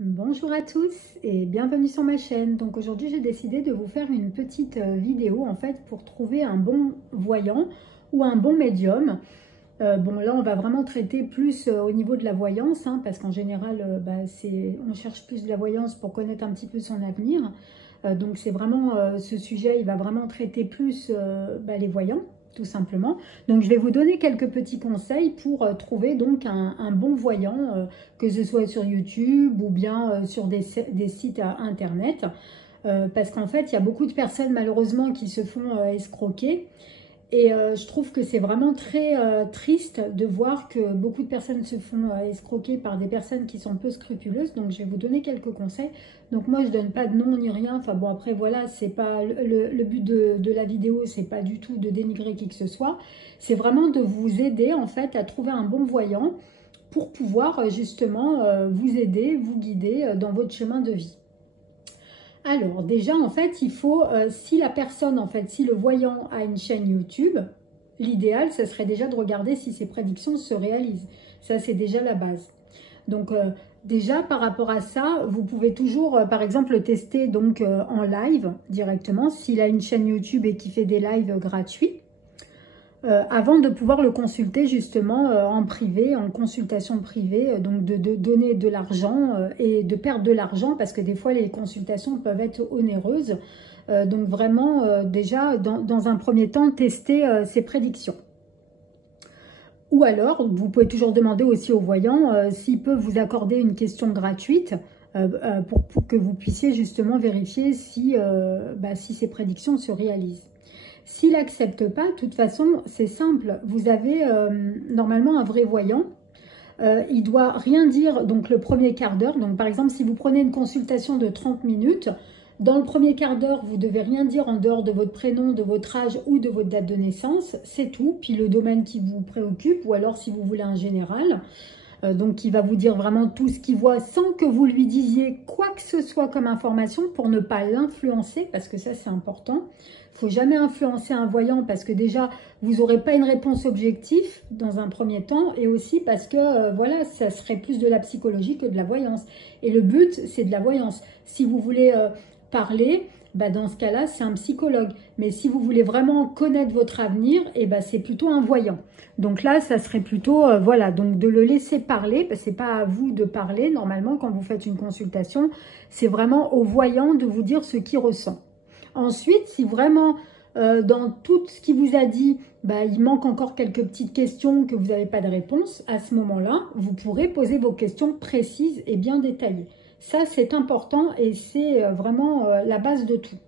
Bonjour à tous et bienvenue sur ma chaîne. Donc aujourd'hui j'ai décidé de vous faire une petite vidéo en fait pour trouver un bon voyant ou un bon médium. Bon là on va vraiment traiter plus au niveau de la voyance parce qu'en général on cherche plus de la voyance pour connaître un petit peu son avenir. Donc c'est vraiment ce sujet, il va vraiment traiter plus les voyants tout simplement. Donc je vais vous donner quelques petits conseils pour trouver donc un bon voyant, que ce soit sur YouTube ou bien sur des sites internet. Parce qu'en fait, il y a beaucoup de personnes malheureusement qui se font escroquer. Et je trouve que c'est vraiment très triste de voir que beaucoup de personnes se font escroquer par des personnes qui sont peu scrupuleuses. Donc je vais vous donner quelques conseils. Donc moi je donne pas de nom ni rien. Enfin bon après voilà, c'est pas le but de la vidéo, c'est pas du tout de dénigrer qui que ce soit. C'est vraiment de vous aider en fait à trouver un bon voyant pour pouvoir justement vous aider, vous guider dans votre chemin de vie. Alors déjà en fait il faut, si la personne en fait, si le voyant a une chaîne YouTube, l'idéal ce serait déjà de regarder si ses prédictions se réalisent. Ça c'est déjà la base. Donc déjà par rapport à ça, vous pouvez toujours par exemple le tester donc en live directement s'il a une chaîne YouTube et qui fait des lives gratuits. Avant de pouvoir le consulter justement en privé, en consultation privée, donc de donner de l'argent et de perdre de l'argent parce que des fois les consultations peuvent être onéreuses. Donc vraiment déjà dans un premier temps tester ses prédictions. Ou alors vous pouvez toujours demander aussi au voyant s'il peut vous accorder une question gratuite pour que vous puissiez justement vérifier si ces prédictions se réalisent. S'il n'accepte pas, de toute façon, c'est simple. Vous avez normalement un vrai voyant. Il ne doit rien dire donc le premier quart d'heure. Donc par exemple, si vous prenez une consultation de 30 minutes, dans le premier quart d'heure, vous ne devez rien dire en dehors de votre prénom, de votre âge ou de votre date de naissance. C'est tout. Puis le domaine qui vous préoccupe ou alors si vous voulez un général. Donc il va vous dire vraiment tout ce qu'il voit sans que vous lui disiez quoi que ce soit comme information pour ne pas l'influencer parce que ça c'est important. Il ne faut jamais influencer un voyant parce que déjà vous n'aurez pas une réponse objective dans un premier temps et aussi parce que voilà, ça serait plus de la psychologie que de la voyance. Et le but c'est de la voyance. Si vous voulez parler, dans ce cas-là, c'est un psychologue. Mais si vous voulez vraiment connaître votre avenir, c'est plutôt un voyant. Donc là, ça serait plutôt, voilà, donc de le laisser parler, parce que c'est pas à vous de parler. Normalement, quand vous faites une consultation, c'est vraiment au voyant de vous dire ce qu'il ressent. Ensuite, si vraiment, dans tout ce qu'il vous a dit, il manque encore quelques petites questions que vous n'avez pas de réponse, à ce moment-là, vous pourrez poser vos questions précises et bien détaillées. Ça, c'est important et c'est vraiment la base de tout.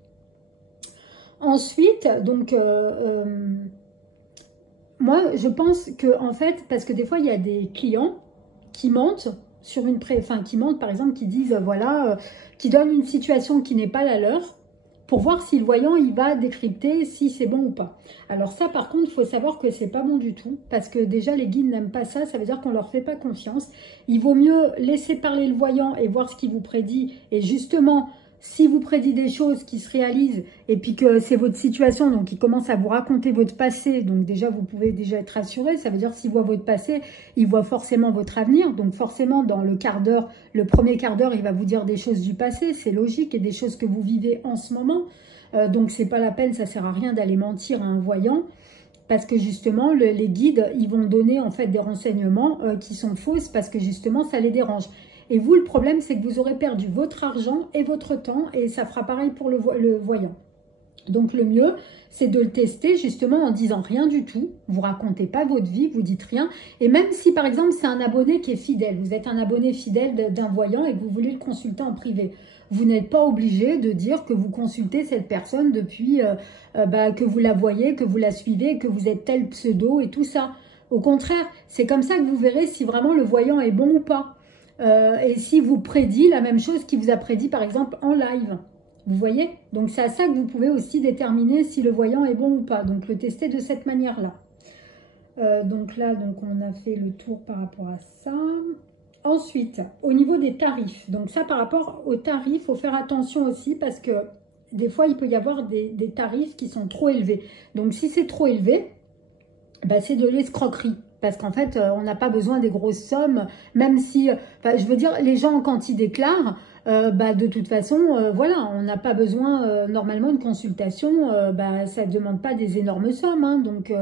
Ensuite, donc, moi, je pense que en fait, parce que des fois, il y a des clients qui mentent sur une qui mentent, par exemple, qui disent, voilà, qui donnent une situation qui n'est pas la leur, pour voir si le voyant, il va décrypter si c'est bon ou pas. Alors ça, par contre, il faut savoir que c'est pas bon du tout, parce que déjà, les guides n'aiment pas ça, ça veut dire qu'on leur fait pas confiance. Il vaut mieux laisser parler le voyant et voir ce qu'il vous prédit, et justement, si vous prédit des choses qui se réalisent, et puis que c'est votre situation, donc il commence à vous raconter votre passé, donc déjà, vous pouvez déjà être rassuré, ça veut dire s'il voit votre passé, il voit forcément votre avenir, donc forcément, dans le quart d'heure, le premier quart d'heure, il va vous dire des choses du passé, c'est logique, et des choses que vous vivez en ce moment, donc c'est pas la peine, ça sert à rien d'aller mentir à un voyant, parce que justement, les guides, ils vont donner en fait des renseignements qui sont fausses, parce que justement, ça les dérange. Et vous, le problème, c'est que vous aurez perdu votre argent et votre temps, et ça fera pareil pour le voyant. Donc le mieux, c'est de le tester justement en disant rien du tout. Vous racontez pas votre vie, vous dites rien. Et même si par exemple c'est un abonné qui est fidèle, vous êtes un abonné fidèle d'un voyant et que vous voulez le consulter en privé, vous n'êtes pas obligé de dire que vous consultez cette personne depuis que vous la voyez, que vous la suivez, que vous êtes tel pseudo et tout ça. Au contraire, c'est comme ça que vous verrez si vraiment le voyant est bon ou pas. Et si vous prédit la même chose qu'il vous a prédit par exemple en live. Vous voyez? Donc c'est à ça que vous pouvez aussi déterminer si le voyant est bon ou pas. Donc le tester de cette manière-là. Donc là, on a fait le tour par rapport à ça. Ensuite, au niveau des tarifs. Donc ça, par rapport aux tarifs, il faut faire attention aussi parce que des fois, il peut y avoir des tarifs qui sont trop élevés. Donc si c'est trop élevé, c'est de l'escroquerie. Parce qu'en fait, on n'a pas besoin des grosses sommes, même si, enfin, je veux dire, les gens, quand ils déclarent, de toute façon, voilà, on n'a pas besoin, normalement, de consultation, ça ne demande pas des énormes sommes, hein, donc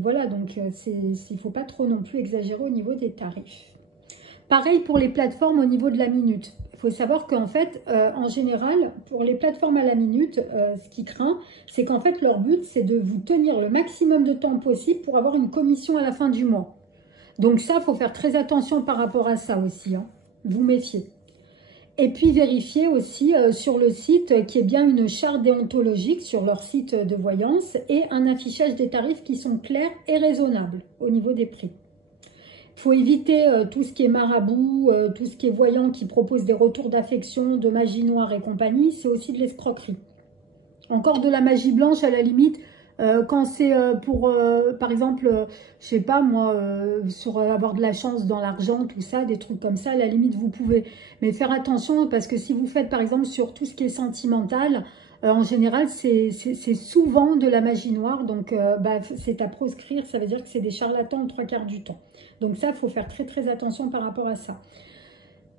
voilà, donc il ne faut pas trop non plus exagérer au niveau des tarifs. Pareil pour les plateformes au niveau de la minute. Il faut savoir qu'en fait, en général, pour les plateformes à la minute, ce qui craint, c'est qu'en fait, leur but, c'est de vous tenir le maximum de temps possible pour avoir une commission à la fin du mois. Donc ça, il faut faire très attention par rapport à ça aussi, hein. Vous méfiez. Et puis vérifiez aussi sur le site qu'il y ait bien une charte déontologique sur leur site de voyance et un affichage des tarifs qui sont clairs et raisonnables au niveau des prix. Il faut éviter tout ce qui est marabout, tout ce qui est voyant qui propose des retours d'affection, de magie noire et compagnie. C'est aussi de l'escroquerie. Encore de la magie blanche à la limite, quand c'est pour, par exemple, je sais pas moi, sur avoir de la chance dans l'argent, tout ça, des trucs comme ça, à la limite vous pouvez. Mais faire attention parce que si vous faites par exemple sur tout ce qui est sentimental, en général c'est souvent de la magie noire, donc c'est à proscrire, ça veut dire que c'est des charlatans le 3/4 du temps. Donc ça, il faut faire très très attention par rapport à ça.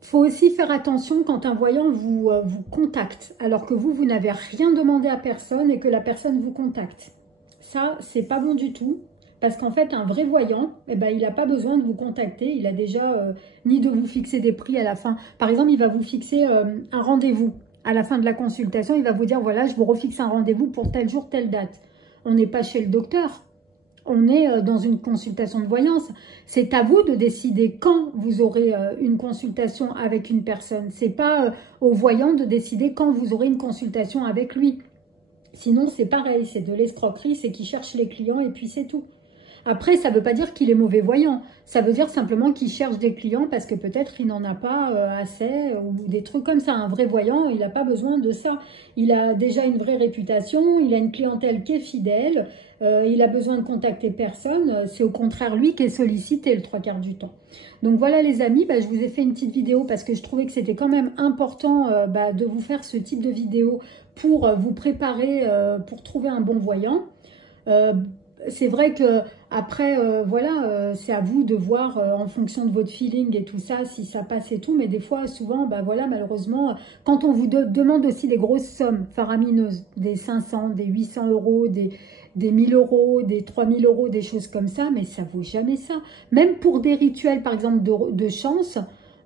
Il faut aussi faire attention quand un voyant vous contacte, alors que vous n'avez rien demandé à personne et que la personne vous contacte. Ça, c'est pas bon du tout, parce qu'en fait, un vrai voyant, il n'a pas besoin de vous contacter, il a déjà ni de vous fixer des prix à la fin. Par exemple, il va vous fixer un rendez-vous. À la fin de la consultation, il va vous dire, voilà, je vous refixe un rendez-vous pour tel jour, telle date. On n'est pas chez le docteur. On est dans une consultation de voyance. C'est à vous de décider quand vous aurez une consultation avec une personne. C'est pas au voyant de décider quand vous aurez une consultation avec lui. Sinon, c'est pareil, c'est de l'escroquerie, c'est qu'il cherche les clients et puis c'est tout. Après, ça ne veut pas dire qu'il est mauvais voyant. Ça veut dire simplement qu'il cherche des clients parce que peut-être il n'en a pas assez ou des trucs comme ça. Un vrai voyant, il n'a pas besoin de ça. Il a déjà une vraie réputation, il a une clientèle qui est fidèle, il a besoin de contacter personne. C'est au contraire lui qui est sollicité le 3/4 du temps. Donc voilà les amis, je vous ai fait une petite vidéo parce que je trouvais que c'était quand même important de vous faire ce type de vidéo pour vous préparer pour trouver un bon voyant. C'est vrai que après, voilà, c'est à vous de voir en fonction de votre feeling et tout ça, si ça passe et tout. Mais des fois, souvent, voilà, malheureusement, quand on vous demande aussi des grosses sommes faramineuses, des 500, des 800 euros, des 1000 euros, des 3000 euros, des choses comme ça, mais ça vaut jamais ça. Même pour des rituels, par exemple, de chance,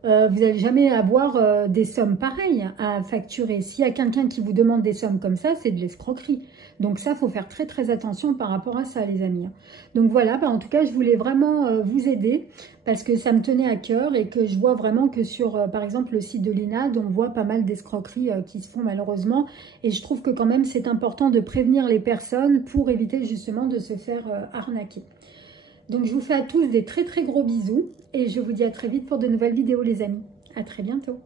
vous n'allez jamais avoir des sommes pareilles à facturer. S'il y a quelqu'un qui vous demande des sommes comme ça, c'est de l'escroquerie. Donc ça, il faut faire très très attention par rapport à ça, les amis. Donc voilà, en tout cas, je voulais vraiment vous aider parce que ça me tenait à cœur et que je vois vraiment que sur, par exemple, le site de l'INAD, on voit pas mal d'escroqueries qui se font malheureusement. Et je trouve que quand même, c'est important de prévenir les personnes pour éviter justement de se faire arnaquer. Donc je vous fais à tous des très très gros bisous et je vous dis à très vite pour de nouvelles vidéos, les amis. À très bientôt.